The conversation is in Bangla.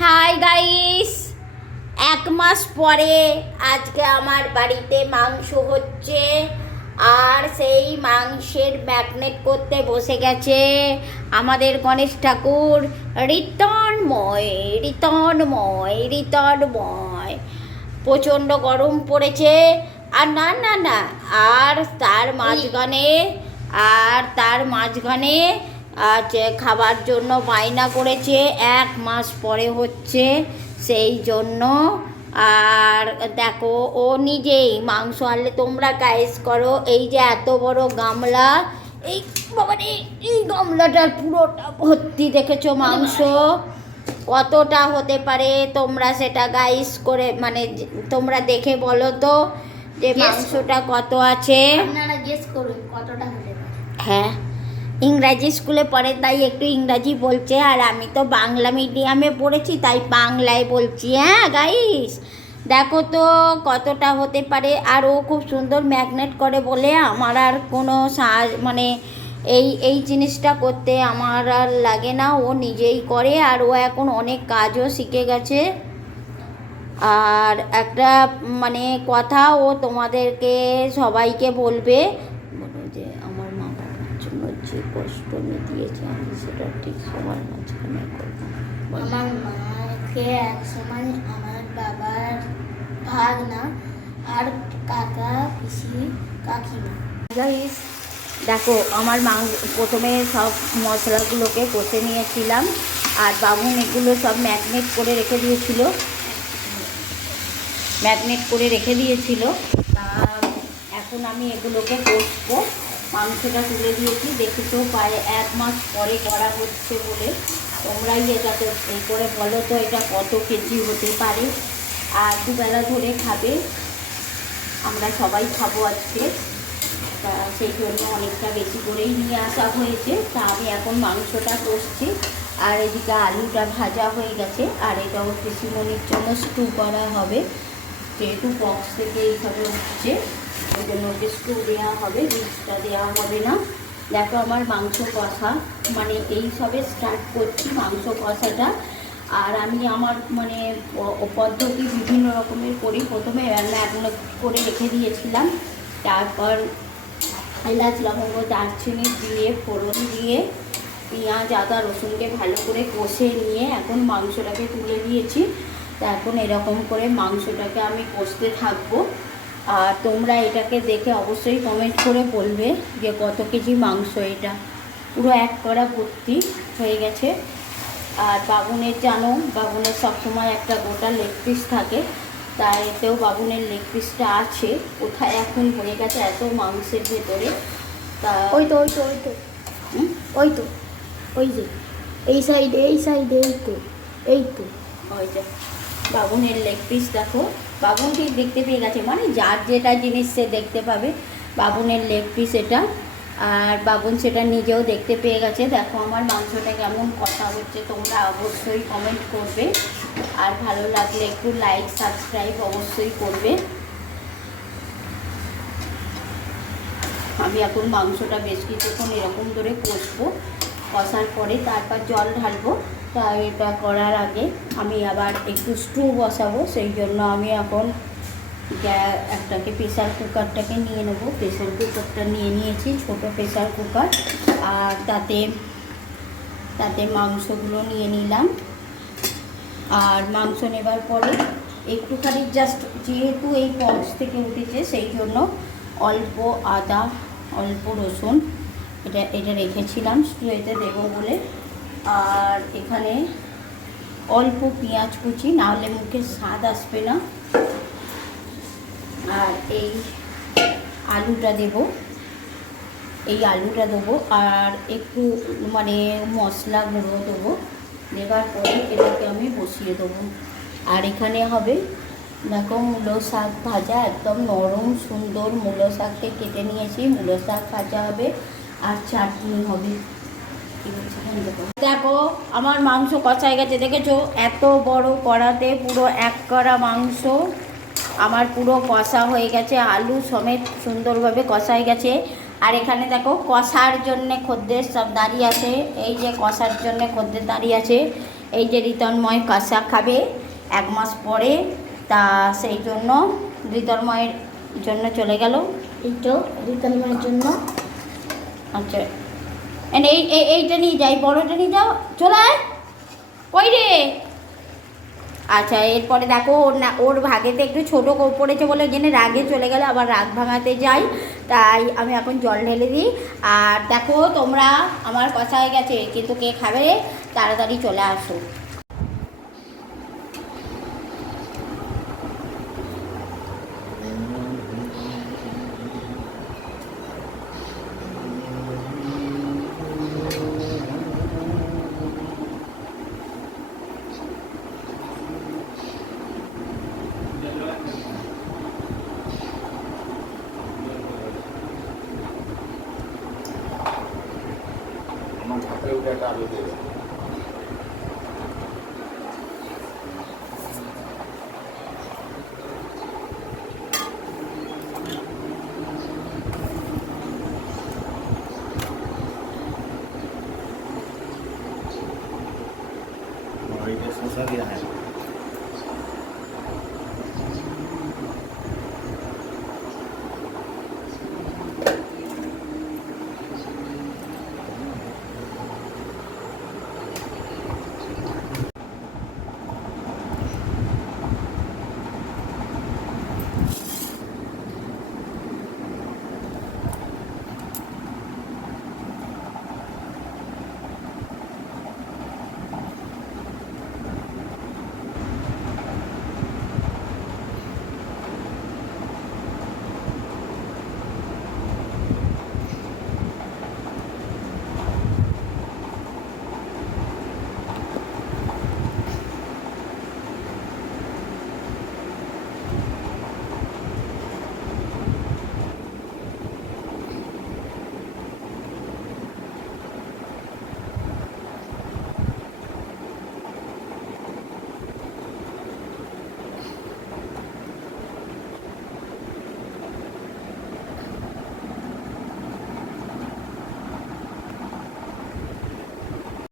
হাই গাইস, 1 মাস পরে আজকে আমার বাড়িতে মাংস হচ্ছে। আর সেই মাংসের ম্যাগনেট করতে বসে গেছে আমাদের গণেশ ঠাকুর। ঋতন্ময় ঋতন্ময় ঋতন্ময় প্রচণ্ড গরম পড়েছে। আর না না না আর তার মাঝখানে খাবার জন্য বায়না করেছে। 1 মাস পরে হচ্ছে, সেই জন্য। আর দেখো, ও নিজেই মাংস আনলে তোমরা গাইস করো। এই যে এত বড় গামলা, এই বাবারে, এই গামলাটার পুরোটা ভর্তি, দেখেছো মাংস। কতটা হতে পারে তোমরা সেটা গাইস করে, মানে তোমরা দেখে বলো তো যে মাংসটা কত আছে। আপনারা গেস করুন কতটা হতে পারে। হ্যাঁ, ইংরাজি স্কুলে পড়ে তাই একটু ইংরাজি বলছে, আর আমি তো বাংলা মিডিয়ামে পড়েছি তাই বাংলায় বলছি। হ্যাঁ গাইস, দেখো তো কতটা হতে পারে। আর ও খুব সুন্দর ম্যাগনেট করে বলে আমার আর কোনো মানে এই জিনিসটা করতে আমার আর লাগে না, ও নিজেই করে। আর ও এখন অনেক কাজও শিখে গেছে। আর একটা মানে কথা ও তোমাদেরকে সবাইকে বলবে, যে আমার মা বাবার জন্য যে কষ্ট আমি দিয়েছি আমি সেটা ঠিক সবার মাঝখানে করবো। আমার মাকে একসময় আমার বাবার ভাগনা আর কাকা পিসি কাকিমা। গাইস দেখো, আমার প্রথমে সব মশলাগুলোকে কষে নিয়েছিলাম, আর বাবুন এগুলো সব ম্যাগনেট করে রেখে দিয়েছিল। তা এখন আমি এগুলোকে কষবো। মাংসটা তুলে দিয়েছি, দেখেছো প্রায় 1 মাস পরে করা হচ্ছে বলে। তোমরাই এটাতে এই করে বলো তো এটা কত কেজি হতে পারে। আর দুবেলা ধরে খাবে, আমরা সবাই খাবো আজকে। তা সেই জন্য অনেকটা বেশি করেই নিয়ে আসা হয়েছে। তা আমি এখন মাংসটা কষছি, আর এদিকে আলুটা ভাজা হয়ে গেছে। আর এটাও পিসিমণির জন্য স্টু করা হবে, যেহেতু বক্স থেকে এইভাবে হচ্ছে ওই জন্য ওকে স্টু দেওয়া হবে, রিচটা দেওয়া হবে না। দেখো আমার মাংস কষা, মানে এই সবে স্টার্ট করছি মাংস কষাটা। আর আমি আমার মানে পদ্ধতি বিভিন্ন রকমের করি। প্রথমে ম্যাগনেট করে রেখে দিয়েছিলাম, তারপর এলাচ লবঙ্গ দারচিনি দিয়ে ফোড়ন দিয়ে পেঁয়াজ আদা রসুনকে ভালো করে কষে নিয়ে এখন মাংসটাকে তুলে দিয়েছি। তা এখন এরকম করে মাংসটাকে আমি কষতে থাকবো। আর তোমরা এটাকে দেখে অবশ্যই কমেন্ট করে বলবে যে কত কেজি মাংস এটা। পুরো 1 কড়া ভর্তি হয়ে গেছে। আর বাবুনের জানো, বাবুনের সবসময় একটা গোটা লেগ পিস থাকে, তাই এতেও বাবুনের লেগ পিসটা আছে। কোথায় এখন হয়ে গেছে এত মাংসের ভেতরে। তা ওই তো ওই যে এই সাইডে এই তো ওই যে বাবুনের লেগ পিস দেখো, বাবুন ঠিক দেখতে পেয়ে গেছে, মানে যার যেটা জিনিস সে দেখতে পাবে। বাবুনের লেগ পিস এটা, আর বাবুন সেটা নিজেও দেখতে পেয়ে গেছে। দেখো আমার মাংসটা কেমন কষা হচ্ছে, তোমরা অবশ্যই কমেন্ট করবে। আর ভালো লাগলে একটু লাইক সাবস্ক্রাইব অবশ্যই করবে। আমি এখন মাংসটা বেশ কিছুক্ষণ এরকম করে কষবো, কষার পরে তারপর জল ঢালবো। তা এটা করার আগে আমি আবার একটু স্টু বসাবো, সেই জন্য আমি এখন একটাকে প্রেসার কুকারটাকে নিয়ে নেব। প্রেসার কুকারটা নিয়ে নিয়েছি, ছোট প্রেসার কুকার। আর তাতে মাংসগুলো নিয়ে নিলাম। আর মাংস নেবার পরে একটুখানি জাস্ট, যেহেতু এই বক্স থেকে উঠেছে সেই জন্য অল্প আদা অল্প রসুন এটা রেখেছিলাম স্টুয়েতে দেবো বলে। আর এখানে অল্প পেঁয়াজ কুচি, নাহলে মুখে স্বাদ আসবে না। আর এই আলুটা দেবো, আর একটু মানে মশলা গুঁড়ো দেবো। দেওয়ার পরে এটাকে আমি বসিয়ে দেবো। আর এখানে হবে দেখো মূলো শাক ভাজা, একদম নরম সুন্দর মূলো শাককে কেটে নিয়েছি, মূলো শাক ভাজা হবে। আর চাটনি হবে। দেখো আমার মাংস কষা হয়ে গেছে, দেখেছো এত বড় কড়াতে পুরো 1 কড়া মাংস আমার পুরো কষা হয়ে গেছে, আলু সমেত সুন্দরভাবে কষা হয়ে গেছে। আর এখানে দেখো কষার জন্যে খদ্দের সব দাঁড়িয়ে আছে, এই যে কষার জন্যে খদ্দের দাঁড়িয়ে আছে। এই যে ঋতন্ময় কাঁচা খাবে 1 মাস পরে, তা সেই জন্য ঋতন্ময়ের জন্য চলে গেল। এই তো রিতন্ময়ের জন্য। আচ্ছা এইটা নিয়ে যাই, বড়টা নিয়ে যাও, চলে আয়। কই রে? আচ্ছা এরপরে দেখো ওর ভাগেতে একটু ছোটো পড়েছে বলে জেনে রাগে চলে গেলে, আবার রাগ ভাঙাতে যাই, তাই আমি এখন জল ঢেলে দিই। আর দেখো তোমরা আমার কষা হয়ে গেছে, কিন্তু কে খাবে তাড়াতাড়ি চলে আসো। আমার হাতে উঠে একটা আলু দেবে। और ये शसा दिया है।